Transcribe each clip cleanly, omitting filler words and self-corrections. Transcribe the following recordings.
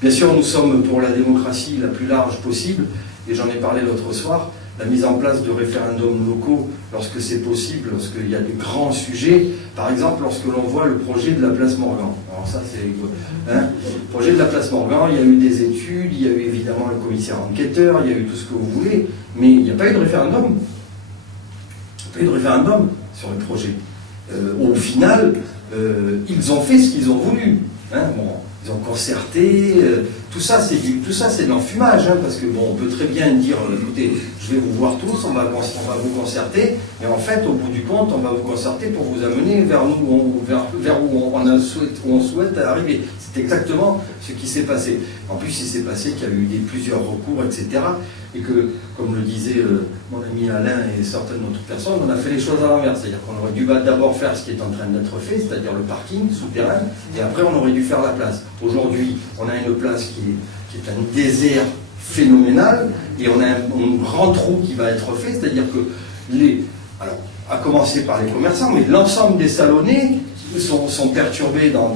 Bien sûr, nous sommes pour la démocratie la plus large possible, et j'en ai parlé l'autre soir, la mise en place de référendums locaux lorsque c'est possible, lorsqu'il y a de grands sujets, par exemple lorsque l'on voit le projet de la place Morgan. Alors ça c'est... le projet de la place Morgan, il y a eu des études, il y a eu évidemment le commissaire enquêteur, il y a eu tout ce que vous voulez, mais il n'y a pas eu de référendum. Il n'y a pas eu de référendum sur le projet. Au final, ils ont fait ce qu'ils ont voulu. Bon, ils ont concerté, tout ça c'est de l'enfumage, parce que bon, on peut très bien dire, écoutez, je vais vous voir tous, on va vous concerter, mais en fait, au bout du compte, on va vous concerter pour vous amener vers où on souhaite arriver. C'est exactement ce qui s'est passé. En plus, il s'est passé qu'il y a eu plusieurs recours, etc. Et que, comme le disait mon ami Alain et certaines autres personnes, on a fait les choses à l'envers. C'est-à-dire qu'on aurait dû d'abord faire ce qui est en train d'être fait, c'est-à-dire le parking souterrain, et après on aurait dû faire la place. Aujourd'hui, on a une place qui est un désert phénoménal, et on a un grand trou qui va être fait, c'est-à-dire que alors, à commencer par les commerçants, mais l'ensemble des salonnés sont perturbés dans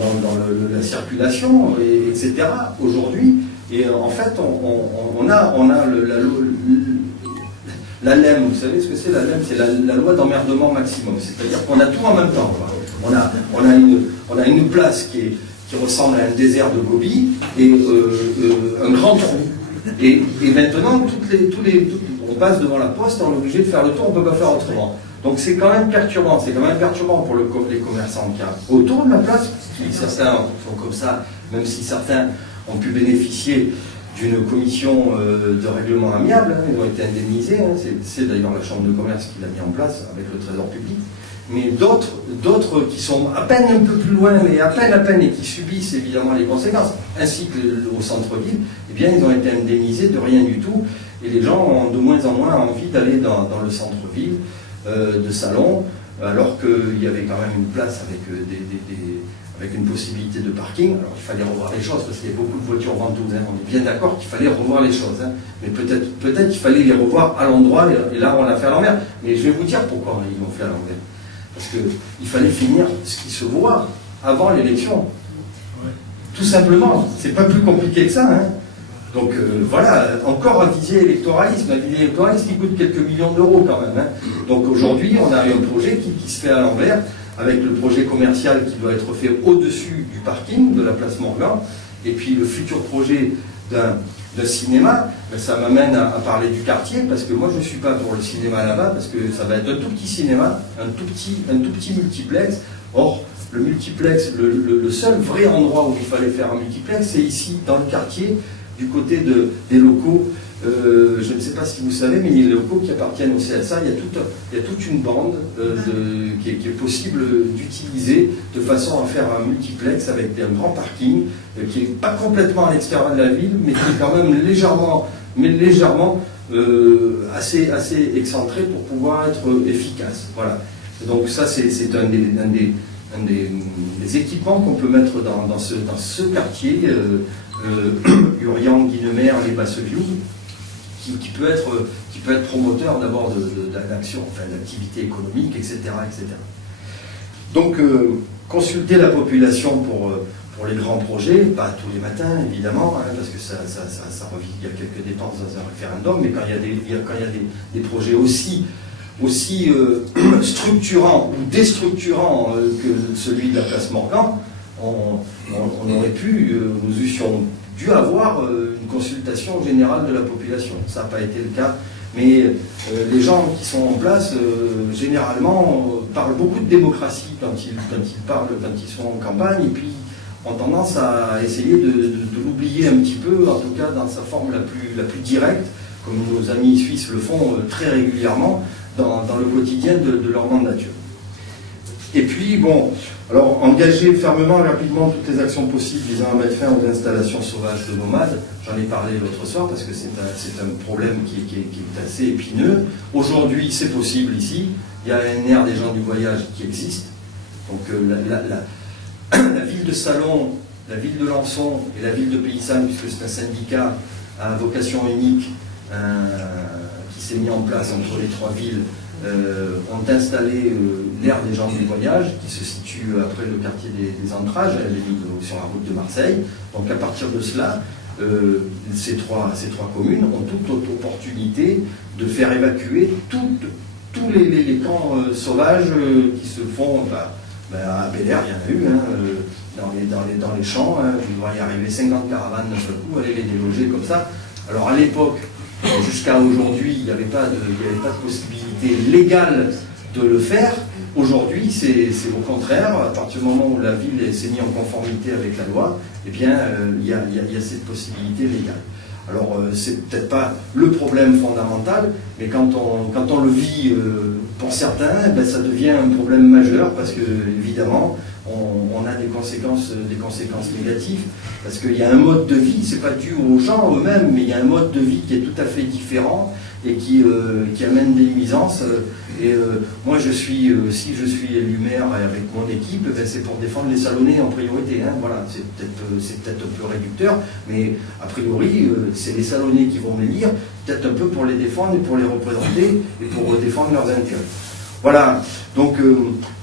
la circulation, etc. aujourd'hui. Et en fait, on a la LEM, vous savez ce que c'est la LEM? C'est la loi d'emmerdement maximum. C'est-à-dire qu'on a tout en même temps. On a une place qui ressemble à un désert de Gobi et un grand trou. Et maintenant, on passe devant la poste, on est obligé de faire le tour, on ne peut pas faire autrement. Donc c'est quand même perturbant. C'est quand même perturbant pour les commerçants qui y a autour de la place. Certains sont comme ça, même si certains ont pu bénéficier d'une commission de règlement amiable, ils ont été indemnisés, c'est d'ailleurs la Chambre de commerce qui l'a mis en place avec le Trésor public, mais d'autres qui sont à peine un peu plus loin, mais à peine, et qui subissent évidemment les conséquences, ainsi qu'au centre-ville, eh bien ils ont été indemnisés de rien du tout, et les gens ont de moins en moins envie d'aller dans le centre-ville de Salon, alors qu'il y avait quand même une place avec avec une possibilité de parking. Alors il fallait revoir les choses, parce qu'il y a beaucoup de voitures ventouses, on est bien d'accord qu'il fallait revoir les choses, mais peut-être qu'il fallait les revoir à l'endroit, et là on l'a fait à l'envers. Mais je vais vous dire pourquoi ils l'ont fait à l'envers. Parce qu'il fallait finir ce qui se voit avant l'élection. Tout simplement, c'est pas plus compliqué que ça. Donc voilà, encore un visée électoraliste qui coûte quelques millions d'euros quand même. Donc aujourd'hui, on a eu un projet qui se fait à l'envers, avec le projet commercial qui doit être fait au-dessus du parking de la place Morgan, et puis le futur projet d'un cinéma. Ça m'amène à parler du quartier, parce que moi je ne suis pas pour le cinéma là-bas, parce que ça va être un tout petit cinéma, un tout petit multiplex. Or, le multiplex, le seul vrai endroit où il fallait faire un multiplex, c'est ici, dans le quartier, du côté des locaux. Je ne sais pas si vous savez, mais les locaux qui appartiennent au CSA, il y a toute une bande qui est possible d'utiliser de façon à faire un multiplex avec un grand parking qui n'est pas complètement à l'extérieur de la ville, mais qui est quand même légèrement assez excentré pour pouvoir être efficace. Voilà. Donc ça, c'est un des équipements qu'on peut mettre dans ce quartier, Urian, Guinemer, les Basses-Vieux, qui peut être promoteur d'abord d'action, enfin d'activité économique, etc., etc. Donc, consulter la population pour les grands projets, pas tous les matins évidemment, parce que ça revient, il y a quelques dépenses dans un référendum, mais quand il y a des projets aussi structurants ou déstructurants que celui de la place Morgan, on aurait pu, nous eussions dû avoir une consultation générale de la population. Ça n'a pas été le cas, mais les gens qui sont en place, généralement, parlent beaucoup de démocratie quand ils sont en campagne, et puis ont tendance à essayer de l'oublier un petit peu, en tout cas dans sa forme la plus directe, comme nos amis suisses le font très régulièrement dans le quotidien de leur mandature. Et puis, bon, alors engager fermement et rapidement toutes les actions possibles visant à mettre fin aux installations sauvages de nomades. J'en ai parlé l'autre soir parce que c'est un problème qui est assez épineux. Aujourd'hui, c'est possible ici. Il y a un aire des gens du voyage qui existe. Donc la ville de Salon, la ville de Lançon et la ville de Paysanne, puisque c'est un syndicat à vocation unique qui s'est mis en place entre les trois villes, ont installé l'aire des gens du voyage, qui se situe après le quartier des Entrages, sur la route de Marseille. Donc à partir de cela, ces trois communes ont toute opportunité de faire évacuer tous les camps sauvages qui se font. À Bel-Air, il y en a eu, dans les champs, vous voyez arriver 50 caravanes d'un seul coup, aller les déloger comme ça. Alors à l'époque, jusqu'à aujourd'hui, il n'y avait pas de possibilité légale de le faire. Aujourd'hui, c'est au contraire, à partir du moment où la ville s'est mise en conformité avec la loi, eh bien, il y a cette possibilité légale. Alors, c'est peut-être pas le problème fondamental, mais quand on le vit pour certains, ben, ça devient un problème majeur, parce que, évidemment, on a des conséquences négatives, parce qu'il y a un mode de vie, c'est pas dû aux gens eux-mêmes, mais il y a un mode de vie qui est tout à fait différent, et qui amène des nuisances. Moi, si je suis élu maire avec mon équipe, ben, c'est pour défendre les Salonnais en priorité. Hein, voilà, c'est peut-être un peu réducteur, mais a priori, c'est les Salonnais qui vont m'élire, peut-être un peu pour les défendre et pour les représenter et pour défendre leurs intérêts. Voilà, donc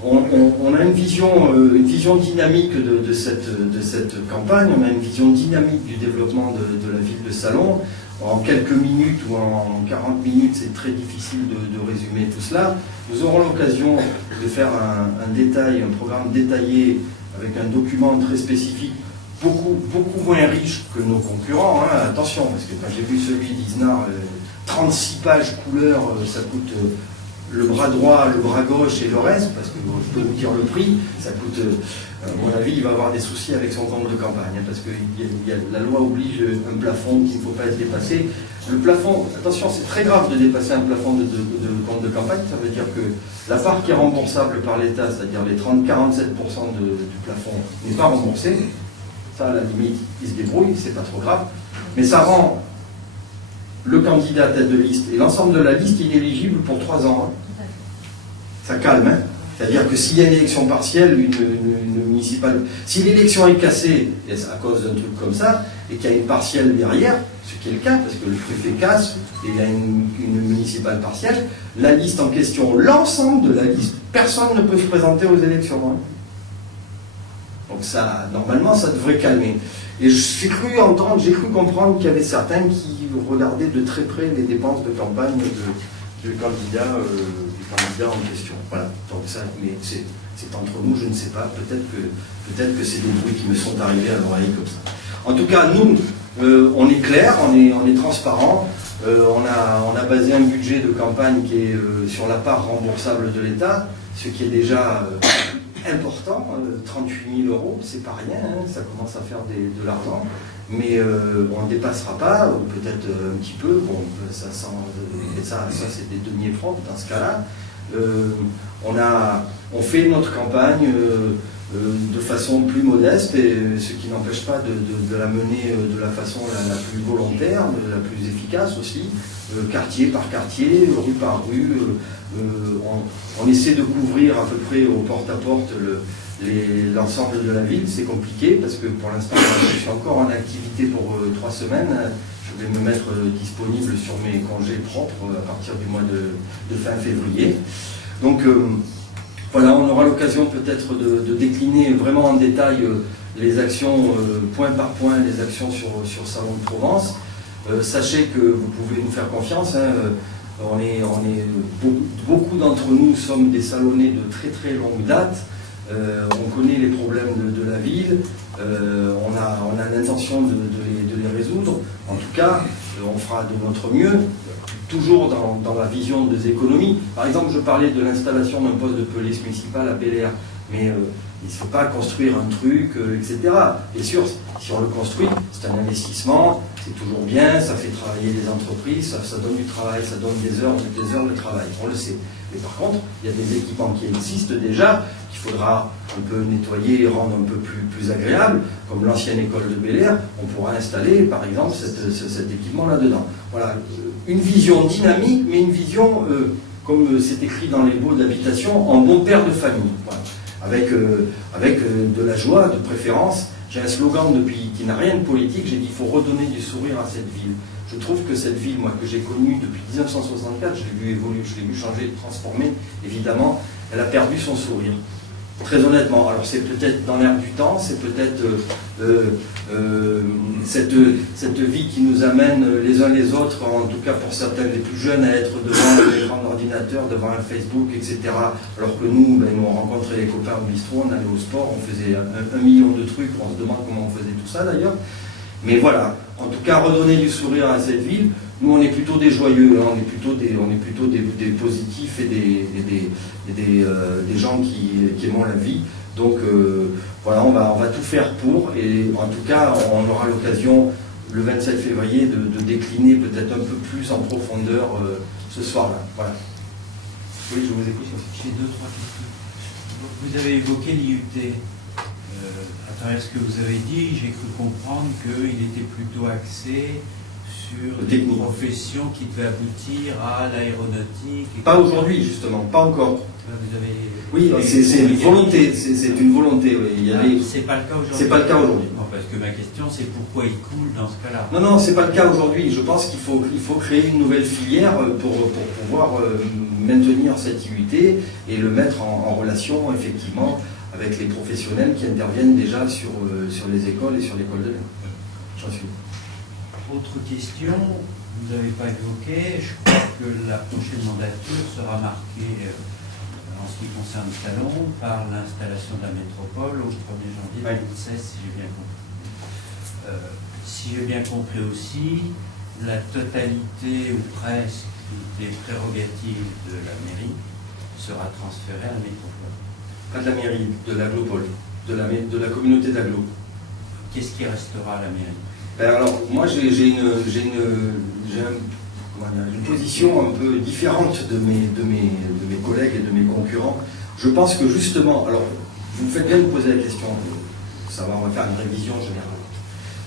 on a une vision dynamique de cette campagne, on a une vision dynamique du développement de la ville de Salon. En quelques minutes ou en 40 minutes, c'est très difficile de résumer tout cela. Nous aurons l'occasion de faire un programme détaillé avec un document très spécifique, beaucoup moins riche que nos concurrents. Hein. Attention, parce que quand j'ai vu celui d'Isnar, 36 pages couleurs, ça coûte le bras droit, le bras gauche et le reste, parce que je peux vous dire le prix, ça coûte, à mon avis, il va avoir des soucis avec son compte de campagne, hein, parce que la loi oblige un plafond qu'il ne faut pas être dépassé. Le plafond, attention, c'est très grave de dépasser un plafond de compte de campagne, ça veut dire que la part qui est remboursable par l'État, c'est-à-dire les 47% du plafond, n'est pas remboursée. Ça, à la limite, il se débrouille, c'est pas trop grave, mais ça rend le candidat tête de liste et l'ensemble de la liste inéligible pour 3 ans. Hein. Ça calme, hein. C'est-à-dire que s'il y a une élection partielle, une municipale, si l'élection est cassée, et c'est à cause d'un truc comme ça, et qu'il y a une partielle derrière, ce qui est le cas, parce que le préfet casse, et il y a une municipale partielle, la liste en question, l'ensemble de la liste, personne ne peut se présenter aux élections. Hein. Donc ça, normalement, ça devrait calmer. Et j'ai cru comprendre qu'il y avait certains qui regardaient de très près les dépenses de campagne du candidat en question. Voilà. Donc ça, mais c'est entre nous, je ne sais pas. Peut-être que c'est des bruits qui me sont arrivés à l'oreille comme ça. En tout cas, nous, on est clair, on est transparent. On a basé un budget de campagne qui est sur la part remboursable de l'État, ce qui est déjà important, 38 000 €, c'est pas rien, hein, ça commence à faire de l'argent, mais on ne dépassera pas, ou peut-être un petit peu, bon, ça c'est des deniers propres dans ce cas-là. On fait notre campagne de façon plus modeste, et ce qui n'empêche pas de la mener de la façon la plus volontaire, la plus efficace aussi, quartier par quartier, rue par rue. On essaie de couvrir à peu près au porte-à-porte l'ensemble de la ville. C'est compliqué parce que pour l'instant je suis encore en activité pour 3 semaines. Je vais me mettre disponible sur mes congés propres à partir du mois de fin février. Donc voilà, on aura l'occasion peut-être de décliner vraiment en détail les actions point par point, les actions sur Salon de Provence. Sachez que vous pouvez nous faire confiance. Hein, beaucoup d'entre nous sommes des Salonnais de très très longue date. On connaît les problèmes de la ville. On a l'intention de les résoudre. En tout cas, on fera de notre mieux. Toujours dans la vision des économies. Par exemple, je parlais de l'installation d'un poste de police municipale à Bel-Air, mais il ne faut pas construire un truc, etc. Bien sûr, si on le construit, c'est un investissement, c'est toujours bien, ça fait travailler les entreprises, ça donne du travail, ça donne des heures de travail, on le sait. Mais par contre, il y a des équipements qui existent déjà, qu'il faudra un peu nettoyer et rendre un peu plus agréable, comme l'ancienne école de Bel-Air, on pourra installer par exemple cet équipement là-dedans. Voilà, une vision dynamique, mais une vision, comme c'est écrit dans les baux d'habitation, en bon père de famille. Voilà. Avec de la joie, de préférence. J'ai un slogan qui n'a rien de politique, j'ai dit il faut redonner du sourire à cette ville. Je trouve que cette ville, moi, que j'ai connue depuis 1964, je l'ai vu évoluer, je l'ai vu changer, transformer, évidemment, elle a perdu son sourire. Très honnêtement, alors c'est peut-être dans l'air du temps, c'est peut-être cette vie qui nous amène les uns les autres, en tout cas pour certains des plus jeunes, à être devant un écran d'ordinateur, devant un Facebook, etc. Alors que nous, nous on rencontrait les copains au bistrot, on allait au sport, on faisait un million de trucs, on se demande comment on faisait tout ça d'ailleurs. Mais voilà, en tout cas, redonner du sourire à cette ville. Nous, on est plutôt des joyeux, hein, on est plutôt des positifs et des gens qui aiment la vie. Donc voilà, on va tout faire pour, et en tout cas, on aura l'occasion le 27 février de décliner peut-être un peu plus en profondeur ce soir-là. Voilà. Oui, je vous écoute. J'ai 2-3 questions. Vous avez évoqué l'IUT. À travers ce que vous avez dit, j'ai cru comprendre qu'il était plutôt axé sur des professions qui devaient aboutir à l'aéronautique. Pas aujourd'hui, justement, pas encore. Vous avez... Oui, c'est une volonté, c'est une volonté. Oui. C'est pas le cas aujourd'hui. C'est pas le cas aujourd'hui. Non, parce que ma question, c'est pourquoi il coule dans ce cas-là. Non, non, c'est pas le cas aujourd'hui. Je pense qu'il faut créer une nouvelle filière pour pouvoir maintenir cette IUT et le mettre en relation, effectivement, avec les professionnels qui interviennent déjà sur les écoles et sur l'école de l'air. J'en suis. Autre question, vous n'avez pas évoqué, je crois que la prochaine mandature sera marquée, en ce qui concerne Chalon, par l'installation de la métropole au 1er janvier 2016, si j'ai bien compris. Si j'ai bien compris aussi, la totalité, ou presque, des prérogatives de la mairie sera transférée à la métropole. Pas de la mairie, de l'aglopole, de la communauté d'agglo. Qu'est-ce qui restera à la mairie? Alors, moi, j'ai une position un peu différente de mes collègues et de mes concurrents. Je pense que justement, alors, vous faites bien de poser la question, ça va, on va faire une révision générale.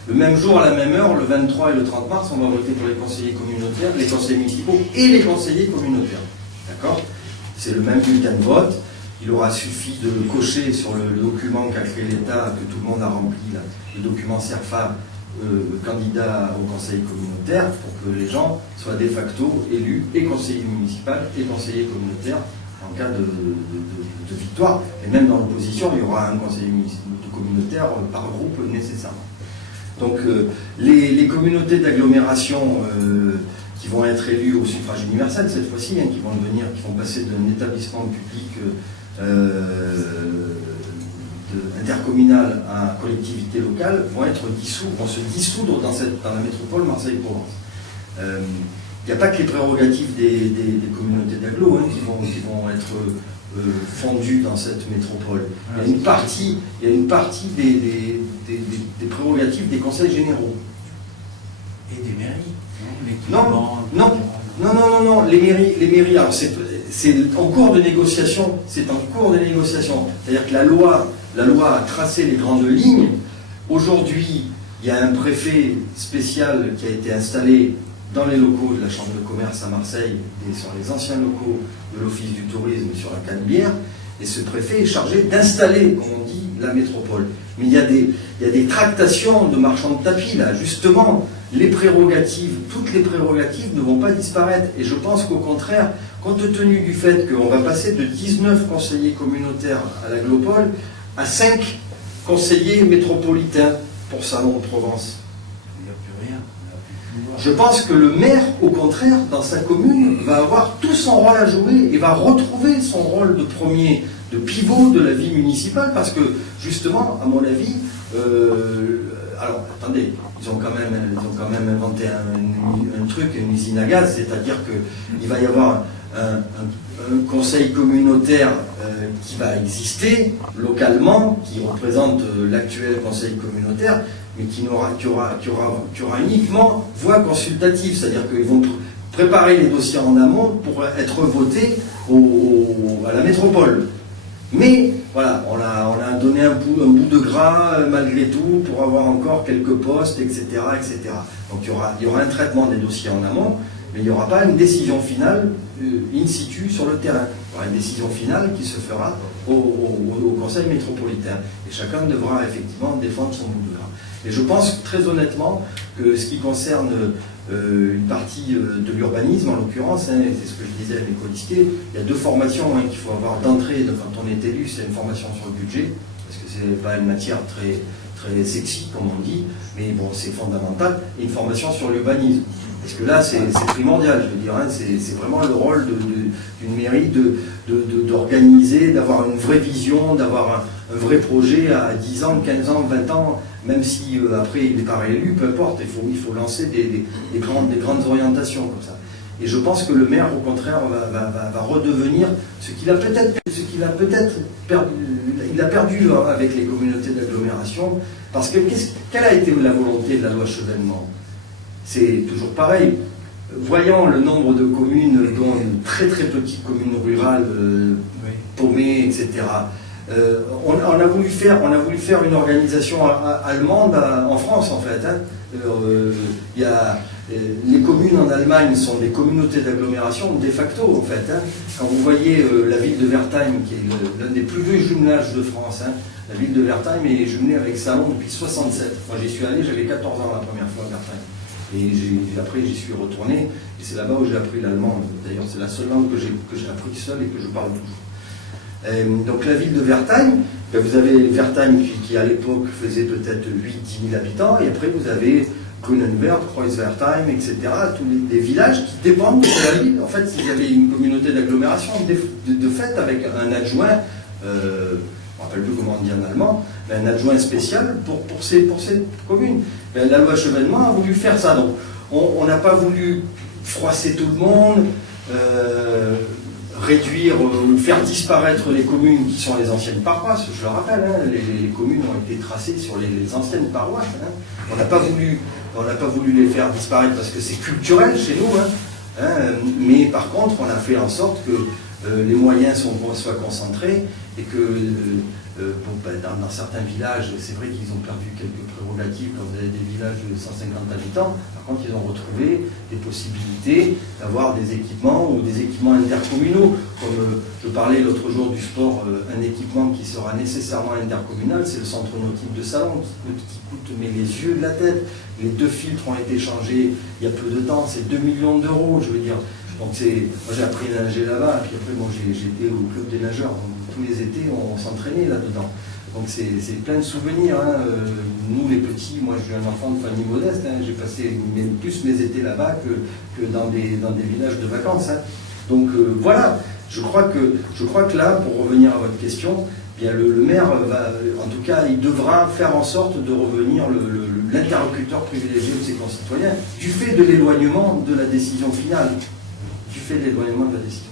Le même jour, à la même heure, le 23 et le 30 mars, on va voter pour les conseillers communautaires, les conseillers municipaux et les conseillers communautaires. D'accord? C'est le même bulletin de vote. Il aura suffi de le cocher sur le document qu'a créé l'État, que tout le monde a rempli, là, le document CERFA, candidat au conseil communautaire, pour que les gens soient de facto élus et conseillers municipaux et conseillers communautaires en cas de victoire. Et même dans l'opposition, il y aura un conseiller communautaire par groupe nécessairement. Donc les communautés d'agglomération qui vont être élues au suffrage universel cette fois-ci, hein, qui vont passer d'un établissement public intercommunal à collectivité locale, vont se dissoudre dans la métropole Marseille-Provence. Il n'y a pas que les prérogatives des communautés d'agglo hein, qui vont être fondues dans cette métropole. Il y a une partie des prérogatives des conseils généraux. Et des mairies, non, les mairies, alors c'est en cours de négociation, c'est-à-dire que la loi a tracé les grandes lignes. Aujourd'hui, il y a un préfet spécial qui a été installé dans les locaux de la Chambre de commerce à Marseille et sur les anciens locaux de l'Office du tourisme sur la Canebière, et ce préfet est chargé d'installer, comme on dit, la métropole. Mais il y a des tractations de marchands de tapis, là, justement, toutes les prérogatives ne vont pas disparaître. Et je pense qu'au contraire, compte tenu du fait qu'on va passer de 19 conseillers communautaires à l'aglopole à 5 conseillers métropolitains pour Salon de Provence. Il n'y a plus rien. Je pense que le maire, au contraire, dans sa commune, va avoir tout son rôle à jouer et va retrouver son rôle de pivot de la vie municipale, parce que, justement, à mon avis, alors, attendez, ils ont quand même inventé un truc, une usine à gaz, c'est-à-dire qu'il va y avoir un conseil communautaire qui va exister localement, qui représente l'actuel conseil communautaire, mais qui aura uniquement voix consultative, c'est-à-dire qu'ils vont préparer les dossiers en amont pour être votés à la métropole. Mais voilà, on a donné un bout de gras malgré tout pour avoir encore quelques postes, etc. etc. Donc il y aura un traitement des dossiers en amont, mais il n'y aura pas une décision finale in situ sur le terrain. Il y aura une décision finale qui se fera au conseil métropolitain. Et chacun devra effectivement défendre son bout de gras. Et je pense très honnêtement que ce qui concerne une partie de l'urbanisme, en l'occurrence, hein, c'est ce que je disais à mes colistiers, il y a deux formations qu'il faut avoir d'entrée quand on est élu, c'est une formation sur le budget, parce que c'est pas une matière très sexy, comme on dit, mais bon, c'est fondamental, et une formation sur l'urbanisme. Parce que là, c'est primordial, je veux dire, hein, c'est vraiment le rôle d'une mairie d'organiser, d'avoir une vraie vision, d'avoir un vrai projet à 10 ans, 15 ans, 20 ans, même si après il n'est pas réélu, peu importe, il faut lancer des grandes orientations comme ça. Et je pense que le maire, au contraire, va redevenir ce qu'il a peut-être perdu. Il a perdu avec les communautés d'agglomération, parce que quelle a été la volonté de la loi Chevènement? C'est toujours pareil. Voyant le nombre de communes, dont une très petite commune rurale, paumée, etc., on a voulu faire une organisation allemande en France, en fait. Hein. Les communes en Allemagne sont des communautés d'agglomération de facto, en fait. Hein. Quand vous voyez la ville de Wertheim, qui est l'un des plus vieux jumelages de France, hein, la ville de Wertheim est jumelée avec Salon depuis 67. Moi, j'y suis allé, j'avais 14 ans la première fois à Wertheim. Et après, j'y suis retourné, et c'est là-bas où j'ai appris l'allemand. D'ailleurs, c'est la seule langue que j'ai appris seul et que je parle toujours. Donc la ville de Wertheim, vous avez Wertheim qui à l'époque faisait peut-être 8-10 000 habitants, et après vous avez Grunenwald, Kreuzwertheim, etc., tous des villages qui dépendent de la ville. En fait, il y avait une communauté d'agglomération de fait avec un adjoint, je ne me rappelle plus comment on dit en allemand, mais un adjoint spécial pour ces communes. Mais la loi Chevènement a voulu faire ça. Donc on n'a pas voulu froisser tout le monde, réduire ou faire disparaître les communes qui sont les anciennes paroisses. Je le rappelle, hein, les communes ont été tracées sur les anciennes paroisses. Hein. On n'a pas voulu les faire disparaître parce que c'est culturel chez nous. Hein, mais par contre, on a fait en sorte que les moyens soient concentrés et que dans certains villages, c'est vrai qu'ils ont perdu quelques prérogatives quand vous avez des villages de 150 habitants. Par contre, ils ont retrouvé des possibilités d'avoir des équipements ou des équipements intercommunaux. Comme je parlais l'autre jour du sport, un équipement qui sera nécessairement intercommunal, c'est le centre nautique de Salon, qui coûte mais les yeux de la tête. Les 2 filtres ont été changés il y a peu de temps, c'est 2 millions d'euros, je veux dire. Donc moi j'ai appris à nager là-bas, puis après bon, j'étais au club des nageurs, donc tous les étés on s'entraînait là-dedans. Donc c'est plein de souvenirs, hein. Nous les petits, moi je suis un enfant de famille modeste, hein. J'ai passé plus mes étés là-bas que dans des villages de vacances. Hein. Donc voilà, je crois que là, pour revenir à votre question, bien le maire va, en tout cas, il devra faire en sorte de revenir l'interlocuteur privilégié de ses concitoyens, du fait de l'éloignement de la décision finale. Du fait de l'éloignement de la décision.